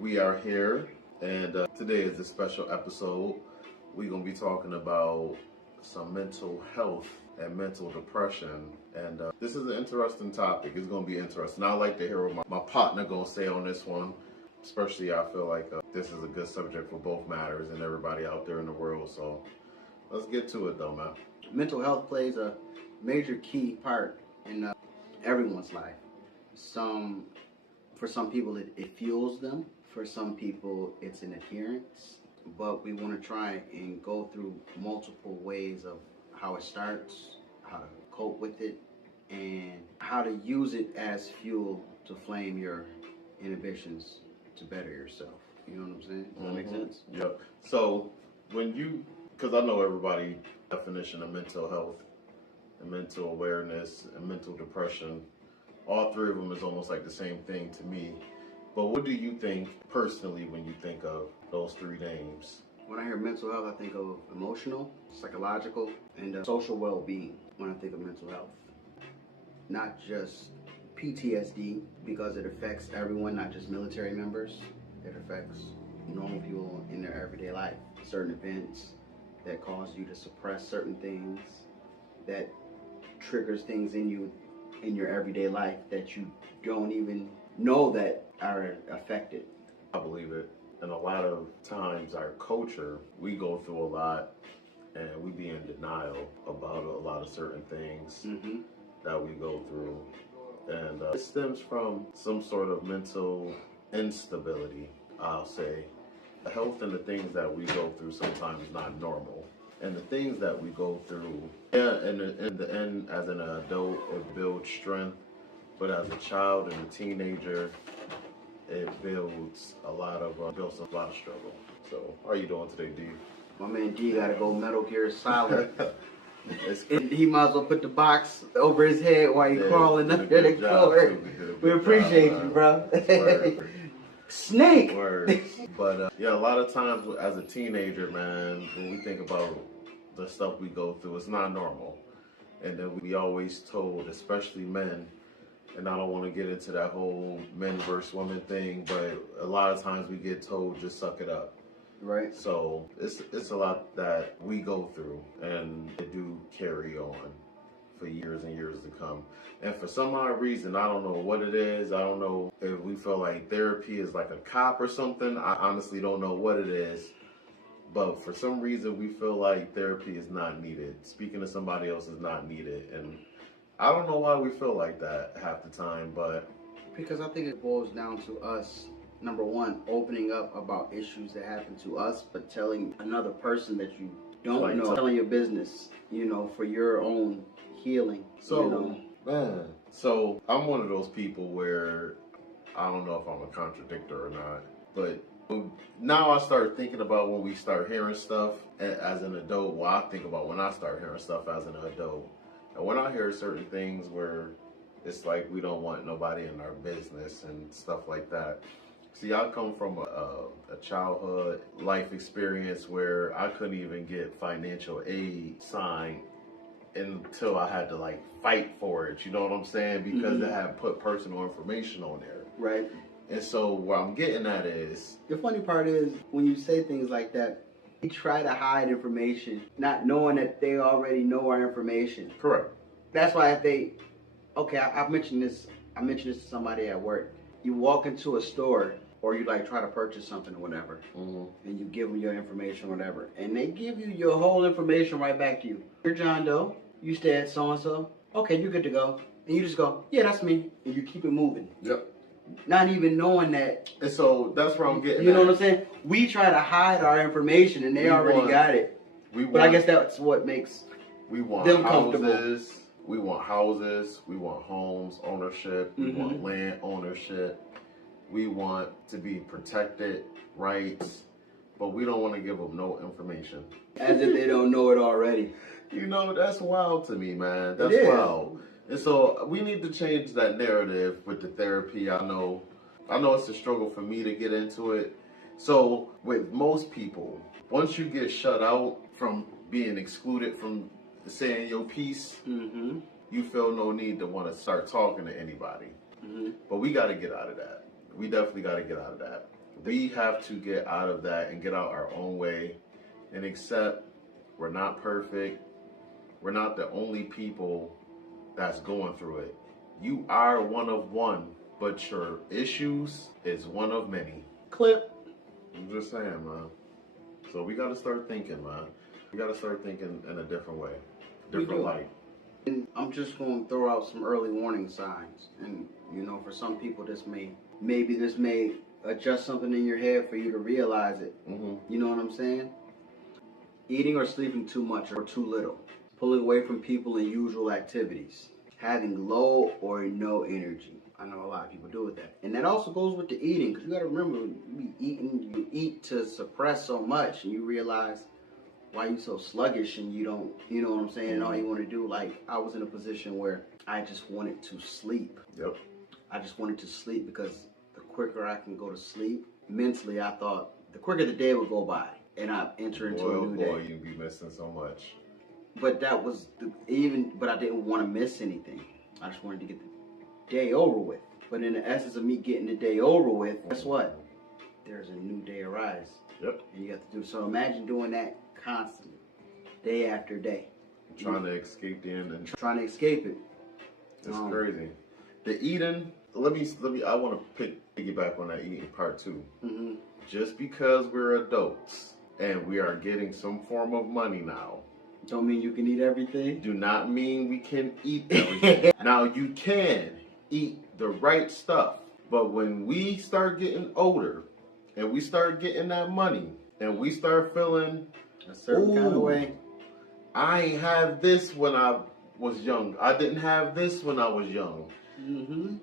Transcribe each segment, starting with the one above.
We are here, and today is a special episode. We're going to be talking about some mental health and mental depression. And this is an interesting topic. It's going to be interesting. I like to hear what my partner going to say on this one. Especially, I feel like this is a good subject for both matters and everybody out there in the world. So let's get to it, though, man. Mental health plays a major key part in everyone's life. For some people, it fuels them. For some people, it's an adherence. But we want to try and go through multiple ways of how it starts, how to cope with it, and how to use it as fuel to flame your inhibitions to better yourself. You know what I'm saying? Does that make sense? Yep. So because I know everybody's definition of mental health and mental awareness and mental depression, all three of them is almost like the same thing to me. But what do you think personally when you think of those three names? When I hear mental health, I think of emotional, psychological, and social well-being when I think of mental health. Not just PTSD, because it affects everyone, not just military members. It affects normal people in their everyday life. Certain events that cause you to suppress certain things, that triggers things in you in your everyday life that you don't even know that are affected. I believe it. And a lot of times our culture, we go through a lot and we be in denial about a lot of certain things that we go through. And it stems from some sort of mental instability, I'll say. The health and the things that we go through sometimes is not normal. And the things that we go through, in the end, as an adult, it builds strength. But as a child and a teenager, it builds a lot of struggle. So, how are you doing today, D? My man D gotta go Metal Gear Solid. He might as well put the box over his head while he's crawling under the floor. We appreciate you, bro. Snake! Word. But yeah, a lot of times as a teenager, man, when we think about the stuff we go through, it's not normal. And then we always told, especially men, and I don't want to get into that whole men versus women thing, but a lot of times we get told, just suck it up. Right. So it's a lot that we go through, and it do carry on for years and years to come. And for some odd reason, I don't know what it is. I don't know if we feel like therapy is like a cop or something. I honestly don't know what it is. But for some reason, we feel like therapy is not needed. Speaking to somebody else is not needed. And I don't know why we feel like that half the time, but... Because I think it boils down to us, number one, opening up about issues that happen to us, but telling another person that you don't know, telling your business, for your own healing. So, man, so I'm one of those people where I don't know if I'm a contradictor or not, but now I start thinking about when we start hearing stuff as an adult. Well, I think about when I start hearing stuff as an adult. And when I hear certain things where it's like we don't want nobody in our business and stuff like that. See, I come from a childhood life experience where I couldn't even get financial aid signed until I had to fight for it. You know what I'm saying? Because they had put personal information on there. Right. And so what I'm getting at is... The funny part is when you say things like that, we try to hide information, not knowing that they already know our information. Correct. That's why I mentioned this to somebody at work. You walk into a store or you try to purchase something or whatever, and you give them your information or whatever, and they give you your whole information right back to you. You're John Doe, you stay at so-and-so, okay, you're good to go. And you just go, yeah, that's me, and you keep it moving. Yep. Not even knowing that. And so that's where I'm getting You know what I'm saying? We try to hide our information, and they already got it. But I guess that's what makes them comfortable. We want houses, we want homes ownership, we want land ownership, we want to be protected rights, but we don't want to give them no information. As if they don't know it already. That's wild to me, man. That's wild. And so we need to change that narrative with the therapy. I know it's a struggle for me to get into it. So with most people, once you get shut out from being excluded from saying your piece, you feel no need to want to start talking to anybody. But we got to get out of that. We definitely got to get out of that. We have to get out of that and get out our own way and accept we're not perfect. We're not the only people that's going through it. You are one of one, but your issues is one of many. Clip. I'm just saying, man. So we got to start thinking, man. We got to start thinking in a different way, different light. And I'm just going to throw out some early warning signs. And, you know, for some people, this may adjust something in your head for you to realize it. Mm-hmm. You know what I'm saying? Eating or sleeping too much or too little. Pulling away from people and usual activities. Having low or no energy. I know a lot of people do with that. And that also goes with the eating. Because you got to remember, you eat to suppress so much. And you realize why you so sluggish and you don't, you know what I'm saying? And all you want to do, like, I was in a position where I just wanted to sleep. Yep. I just wanted to sleep because the quicker I can go to sleep, mentally I thought, the quicker the day would go by and I'd enter into a new day. Boy, you'd be missing so much. But that was, but I didn't want to miss anything. I just wanted to get the day over with. But in the essence of me getting the day over with, guess what? There's a new day arise. Yep. And you have to do, so imagine doing that constantly, day after day. Trying to escape the end and trying to escape it. It's crazy. The eating, I want to piggyback on that eating part too. Mm-hmm. Just because we're adults and we are getting some form of money now, don't mean you can eat everything. Do not mean we can eat everything. Now you can eat the right stuff, but when we start getting older and we start getting that money and we start feeling a certain kind of way, I ain't have this when I was young. I didn't have this when I was young. Mm-hmm.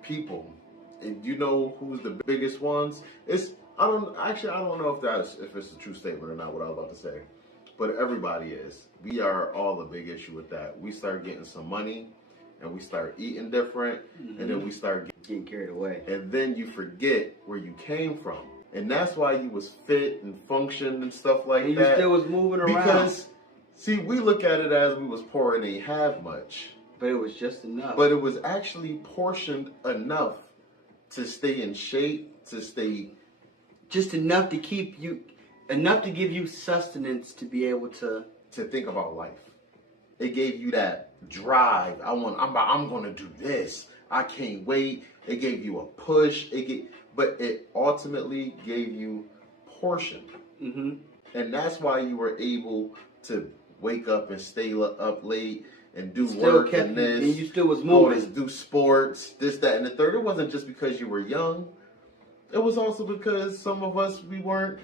People, and you know who's the biggest ones? I don't know if it's a true statement or not. What I was about to say. But everybody is. We are all a big issue with that. We start getting some money, and we start eating different, and then we start getting carried away. And then you forget where you came from. And that's why you was fit and functioned and stuff like that. And you still was moving around. Because, see, we look at it as we was poor and ain't have much. But it was just enough. But it was actually portioned enough to stay in shape, to stay... Just enough to keep you... Enough to give you sustenance to be able to think about life. It gave you that drive. I'm going to do this. I can't wait. It gave you a push. But it ultimately gave you portion. Mm-hmm. And that's why you were able to wake up and stay up late and do still work and this. And you still was moving. Do sports, this, that, and the third. It wasn't just because you were young. It was also because some of us, we weren't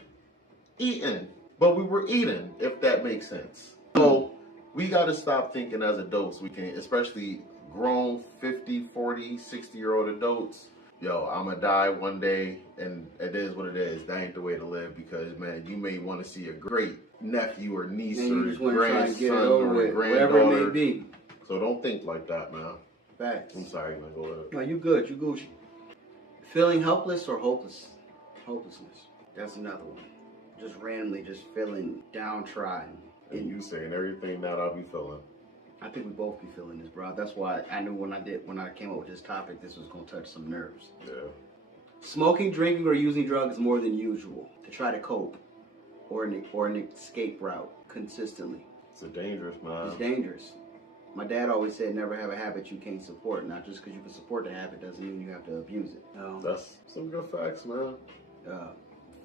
eating, but we were eating, if that makes sense. So we got to stop thinking as adults, we can, especially grown 50, 40, 60-year-old adults, yo, I'm going to die one day, and it is what it is. That ain't the way to live because, man, you may want to see a great nephew or niece or grandson or granddaughter. Whatever it may be. So don't think like that, man. Facts. I'm sorry, man. Go ahead. No, you good. You Gucci. Feeling helpless or hopeless? Hopelessness. That's another one. Just randomly just feeling downtrodden. And you saying everything that I'll be feeling. I think we both be feeling this, bro. That's why I knew when I came up with this topic, this was going to touch some nerves. Yeah. Smoking, drinking, or using drugs more than usual to try to cope or an escape route consistently. It's dangerous, man. It's dangerous. My dad always said never have a habit you can't support. Not just because you can support the habit doesn't mean you have to abuse it. That's some good facts, man.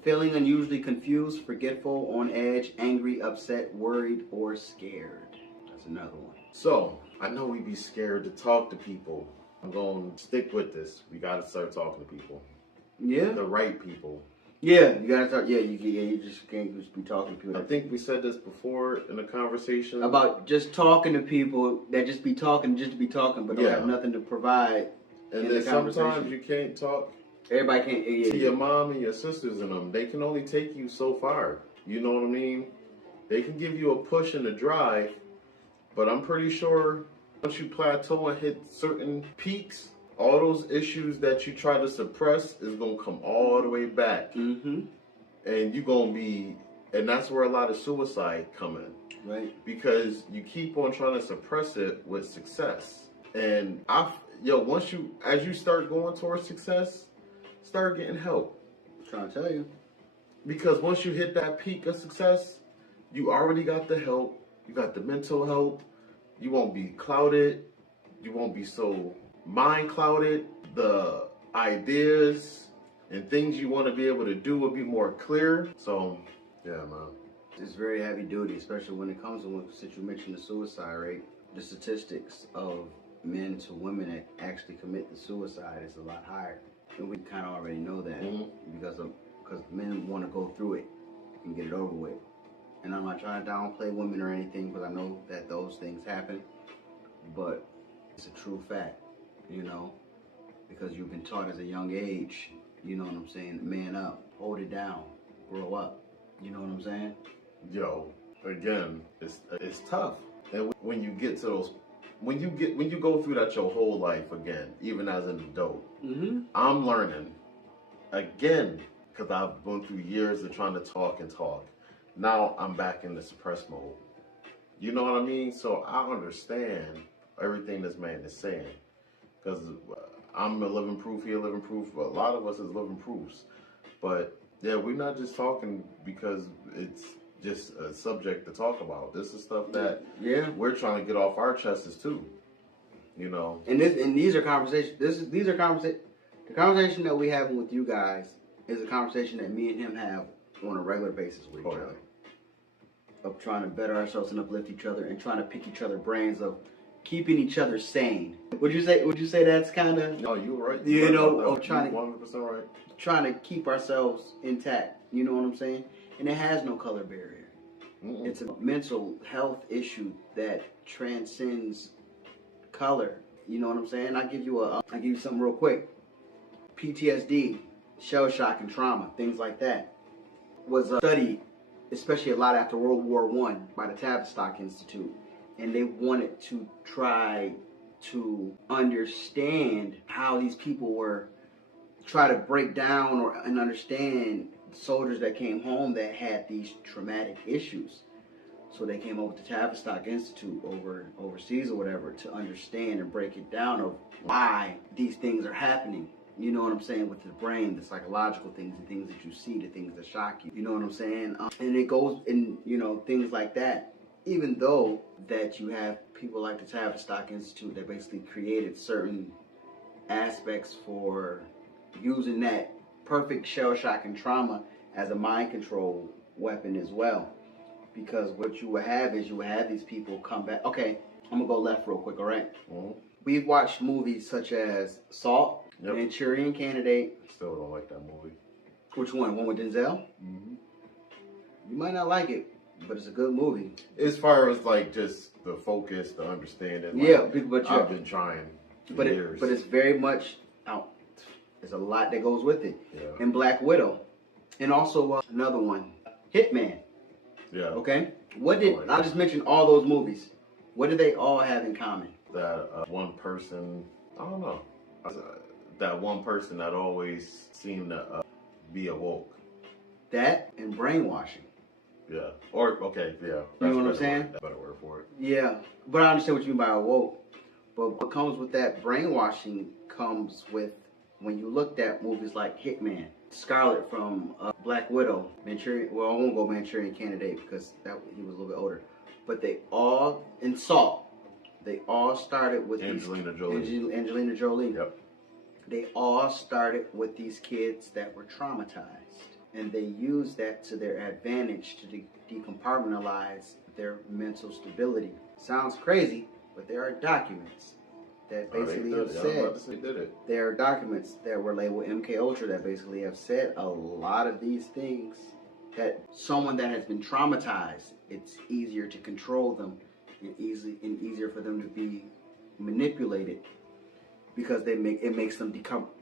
Feeling unusually confused, forgetful, on edge, angry, upset, worried, or scared. That's another one. So, I know we be scared to talk to people. I'm going to stick with this. We got to start talking to people. Yeah? The right people. Yeah, you got to talk. Yeah, you just can't just be talking to people. I think we said this before in a conversation. About just talking to people that just be talking, but don't have nothing to provide. And then sometimes you can't talk. Everybody can't. To your mom and your sisters and them, they can only take you so far. You know what I mean? They can give you a push and a drive, but I'm pretty sure once you plateau and hit certain peaks, all those issues that you try to suppress is going to come all the way back. Mm-hmm. And you're going to be, and that's where a lot of suicide come in. Right. Because you keep on trying to suppress it with success. And as you start going towards success, start getting help. trying to tell you. Because once you hit that peak of success, you already got the help. You got the mental help. You won't be clouded. You won't be so mind clouded. The ideas and things you want to be able to do will be more clear. So, yeah, man. It's very heavy duty, especially when it comes to, since you mentioned the suicide rate, the statistics of men to women that actually commit the suicide is a lot higher. And we kind of already know that because men want to go through it and get it over with. And I'm not trying to downplay women or anything, because I know that those things happen. But it's a true fact, you know, because you've been taught as a young age, you know what I'm saying, man up, hold it down, grow up, you know what I'm saying? Yo, again, it's tough. And when you get to those, when you go through that your whole life again, even as an adult, I'm learning again, because I've gone through years of trying to talk and talk. Now I'm back in the suppress mode. You know what I mean? So I understand everything this man is saying, because I'm a living proof, he a living proof. A lot of us is living proofs. But yeah, we're not just talking because it's just a subject to talk about. This is stuff that we're trying to get off our chests too. You know. And these are conversations. The conversation that we having with you guys is a conversation that me and him have on a regular basis with each other. Of trying to better ourselves and uplift each other and trying to pick each other's brains, of keeping each other sane. Would you say that's kind of? No, you're right. You know, of trying 100% right. Trying to keep ourselves intact. You know what I'm saying? And it has no color barrier. It's a mental health issue that transcends color. You know what I'm saying? I'll give you something real quick. PTSD, shell shock and trauma, things like that, was studied, especially a lot after World War I, by the Tavistock Institute. And they wanted to try to understand how these people were, try to break down and understand soldiers that came home that had these traumatic issues. So they came over to Tavistock Institute overseas or whatever to understand and break it down of why these things are happening. You know what I'm saying? With the brain, the psychological things, the things that you see, the things that shock you. You know what I'm saying? And it goes in, you know, things like that. Even though that you have people like the Tavistock Institute that basically created certain aspects for using that perfect shell shock and trauma as a mind control weapon as well. Because what you would have is you would have these people come back. Okay, I'm going to go left real quick, all right? We've watched movies such as Salt, Manchurian Candidate. Still don't like that movie. Which one? One with Denzel? You might not like it, but it's a good movie. As far as like just the focus, the understanding. Like, but I've been trying for years. But it's very much out. There's a lot that goes with it. And Black Widow. And also another one, Hitman. Okay? I just mentioned all those movies. What do they all have in common? That one person, I don't know. That one person that always seemed to be awoke. That and brainwashing. Yeah. Or, okay, yeah. You know what I'm saying? That's a better word for it. Yeah. But I understand what you mean by awoke. But what comes with that brainwashing comes with, when you looked at movies like Hitman, Scarlet from Black Widow, Manchurian, well, I won't go Manchurian Candidate because he was a little bit older. But they all, in Salt, they all started with Angelina Jolie. Angelina Jolie. Yep. They all started with these kids that were traumatized. And they used that to their advantage to decompartmentalize their mental stability. Sounds crazy, but there are documents that basically have said, there are documents that were labeled MK Ultra that basically have said a lot of these things, that someone that has been traumatized, it's easier to control them and easier for them to be manipulated, because it makes them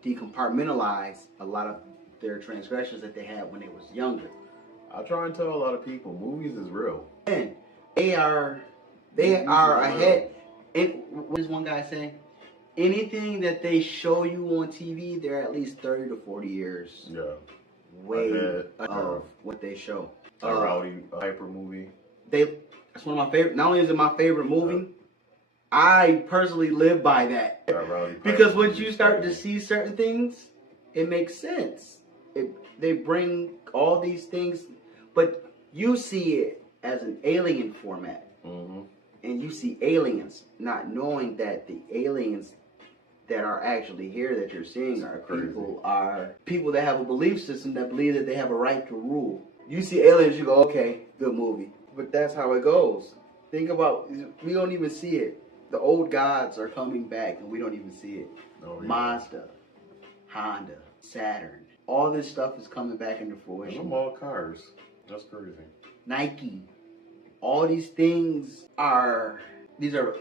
decompartmentalize a lot of their transgressions that they had when they was younger. I try and tell a lot of people, movies is real. And they are ahead. And what does one guy say? Anything that they show you on TV, they're at least 30 to 40 years way of what they show. A Rowdy Hyper movie. That's one of my favorite. Not only is it my favorite movie, I personally live by that. Because once you start to see certain things, it makes sense. they bring all these things, but you see it as an alien format, and you see aliens, not knowing that the aliens that are actually here that you're seeing are people that have a belief system that believe that they have a right to rule. You see aliens, you go, okay, good movie. But that's how it goes. Think about, we don't even see it. The old gods are coming back and we don't even see it. Oh, yeah. Mazda, Honda, Saturn. All this stuff is coming back into fruition. Them all cars. That's crazy. Nike. All these things are these are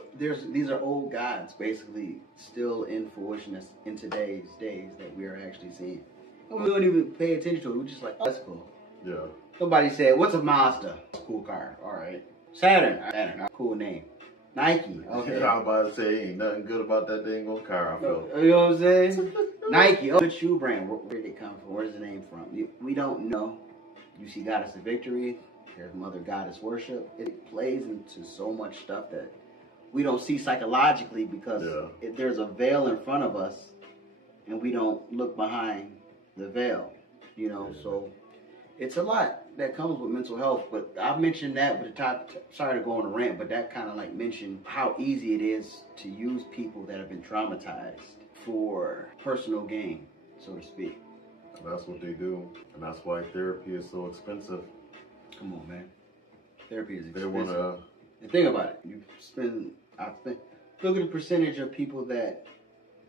old gods basically still in fruition in today's days that we are actually seeing. And we don't even pay attention to it. We're just like, oh, that's cool. Yeah. Somebody said, what's a Mazda? Cool car. All right. Saturn, cool name. Nike, okay. I'm about to say, ain't nothing good about that dang old car, I feel. You know what I'm saying? Nike, good shoe brand. Where did it come from? Where's the name from? We don't know. You see Goddess of Victory. There's Mother Goddess Worship. It plays into so much stuff that we don't see psychologically because there's a veil in front of us and we don't look behind the veil, you know. So it's a lot that comes with mental health, but I've mentioned that with the top. Sorry to go on a rant, but that kind of like mentioned how easy it is to use people that have been traumatized for personal gain, so to speak. And that's what they do, and that's why therapy is so expensive. Come on, man. Therapy is expensive. They wanna. And think about it. Look at the percentage of people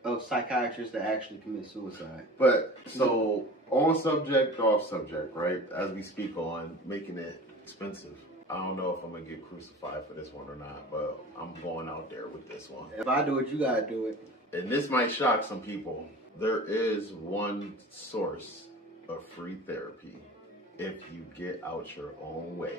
of psychiatrists that actually commit suicide. But so on subject, off subject, right? As we speak on making it expensive. I don't know if I'm gonna get crucified for this one or not, but I'm going out there with this one. If I do it, you gotta do it. And this might shock some people. There is one source of free therapy if you get out your own way.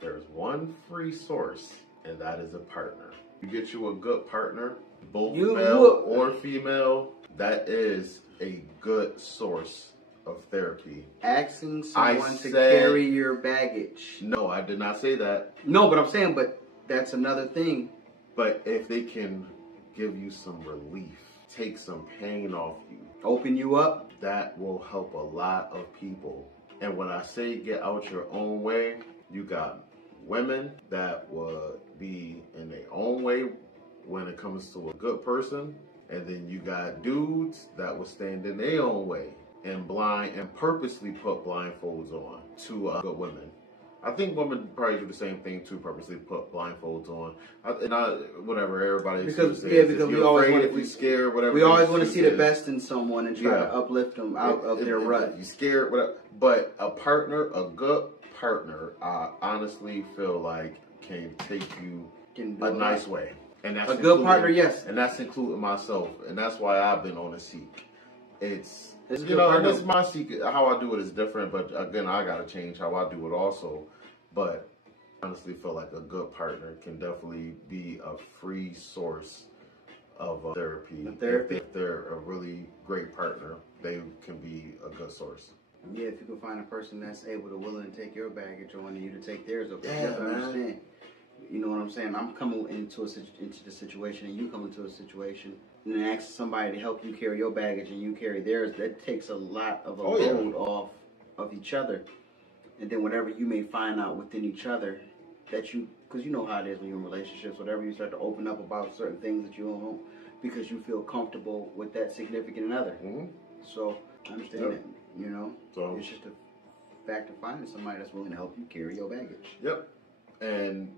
There's one free source, and that is a partner. You get you a good partner, both male or female, that is a good source of therapy. Asking someone to carry your baggage. No, I did not say that. No, but I'm saying, but that's another thing. But if they can give you some relief, take some pain off you, open you up, that will help a lot of people. And when I say get out your own way, you got women that would be in their own way when it comes to a good person, and then you got dudes that will stand in their own way and purposely put blindfolds on to good women. I think women probably do the same thing too, purposely put blindfolds on. Whatever everybody because we always want to be scared, whatever. We always want to see the best in someone and try to uplift them out of their rut. You scared, whatever. But a good partner, I honestly feel like can take you a nice way. And that's a good partner, yes. And that's including myself. And that's why I've been on a seek. It's you know, and this my secret. How I do it is different, but again, I gotta change how I do it also. But I honestly feel like a good partner can definitely be a free source of therapy. If they're a really great partner, they can be a good source. Yeah, if you can find a person that's able to willing to take your baggage on and you to take theirs, okay. Yeah, I understand. You know what I'm saying? I'm coming into the situation, and you come into a situation, and then ask somebody to help you carry your baggage, and you carry theirs. That takes a lot of load off of each other. And then whatever you may find out within each other, because you know how it is when you're in relationships. Whatever you start to open up about certain things that you don't know, because you feel comfortable with that significant other. Mm-hmm. So I understand that. You know, so it's just a fact of finding somebody that's willing to help you carry your baggage. Yep. And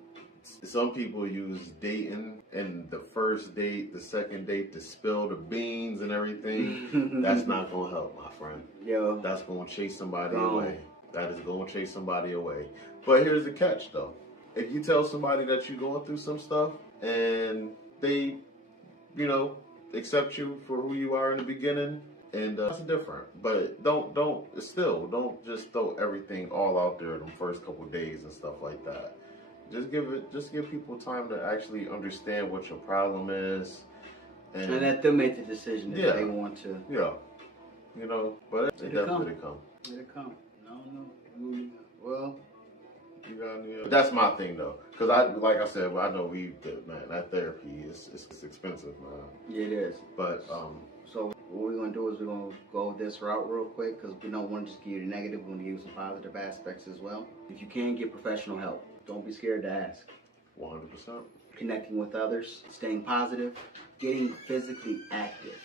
some people use dating and the first date, the second date to spill the beans and everything. That's not going to help, my friend. Yeah. That's going to chase somebody away. That is going to chase somebody away. But here's the catch, though. If you tell somebody that you're going through some stuff and they, accept you for who you are in the beginning, and that's different. But don't just throw everything all out there the first couple of days and stuff like that. Just give people time to actually understand what your problem is, and let them make the decision if they want to. Yeah, but it definitely come. It'll come. No. Well, but that's my thing though, because like I said, I know that therapy is expensive, man. Yeah, it is. But so what we're going to do is we're going to go this route real quick because we don't want to just give you the negative. We want to give you some positive aspects as well. If you can, get professional help. Don't be scared to ask. 100%. Connecting with others, staying positive, getting physically active.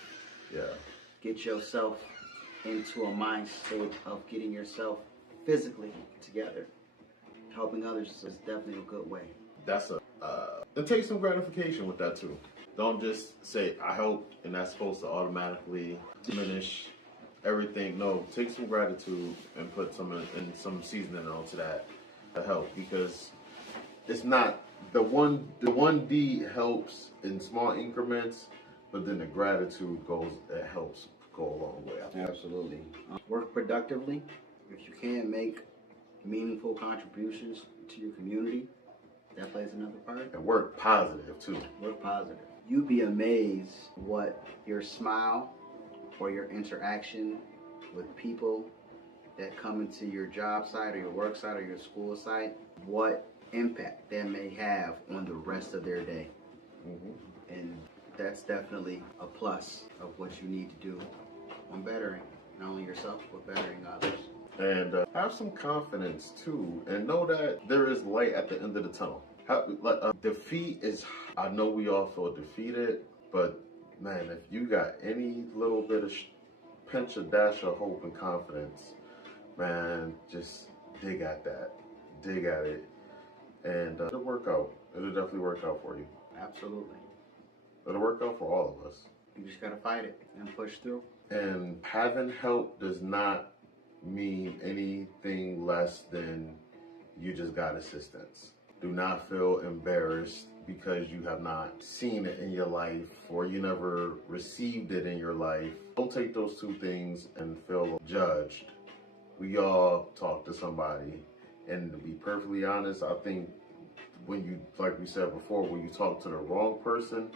Yeah. Get yourself into a mind state of getting yourself physically together. Helping others is definitely a good way. That's and take some gratification with that too. Don't just say I helped and that's supposed to automatically diminish everything. No, take some gratitude and put some seasoning onto that to help, because it's not the one deed helps in small increments, but then the gratitude helps go a long way. Absolutely. Work productively. If you can make meaningful contributions to your community, that plays another part. And work positive too. Work positive. You'd be amazed what your smile or your interaction with people that come into your job site or your work site or your school site, what impact that may have on the rest of their day. Mm-hmm. And that's definitely a plus of what you need to do on bettering not only yourself but bettering others. And have some confidence too, and know that there is light at the end of the tunnel. Defeat is, I know we all feel defeated, but man, if you got any little bit of pinch of dash of hope and confidence, man, just dig at that, dig at it, and it'll work out. It'll definitely work out for you. Absolutely. It'll work out for all of us. You just gotta fight it and push through. And having help does not mean anything less than you just got assistance. Do not feel embarrassed because you have not seen it in your life or you never received it in your life. Don't take those two things and feel judged. We all talk to somebody, and to be perfectly honest, I think when you, like we said before, when you talk to the wrong person,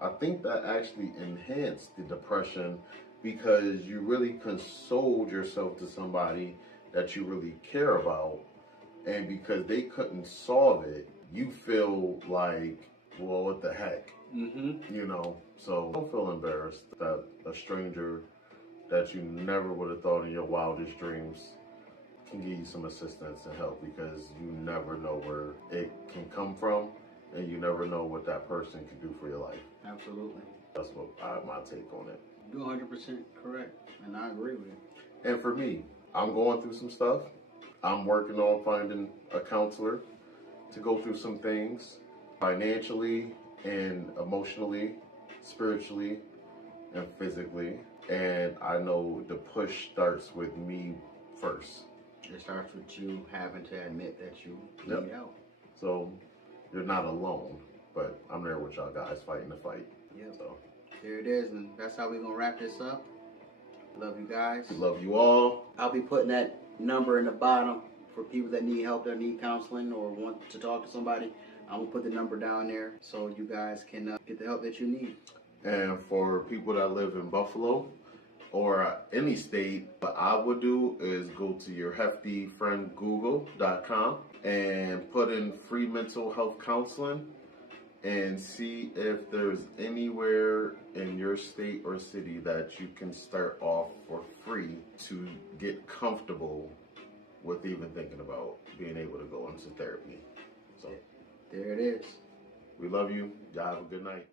I think that actually enhanced the depression, because you really consoled yourself to somebody that you really care about, and because they couldn't solve it, you feel like, well, what the heck? Mm-hmm. You know, so don't feel embarrassed that a stranger that you never would have thought in your wildest dreams can give you some assistance and help, because you never know where it can come from, and you never know what that person can do for your life. Absolutely. That's what my take on it. You're 100% correct, and I agree with you. And for me, I'm going through some stuff. I'm working on finding a counselor to go through some things financially and emotionally, spiritually, and physically. And I know the push starts with me first. It starts with you having to admit that you need help. So you're not alone, but I'm there with y'all guys fighting the fight. Yeah. So there it is, and that's how we're gonna wrap this up. Love you guys. Love you all. I'll be putting that number in the bottom for people that need help, that need counseling, or want to talk to somebody. I'm gonna put the number down there so you guys can get the help that you need. And for people that live in Buffalo or any state, what I would do is go to your heftyfriendgoogle.com and put in free mental health counseling and see if there's anywhere in your state or city that you can start off for free to get comfortable with even thinking about being able to go into therapy. So there it is. We love you. Y'all have a good night.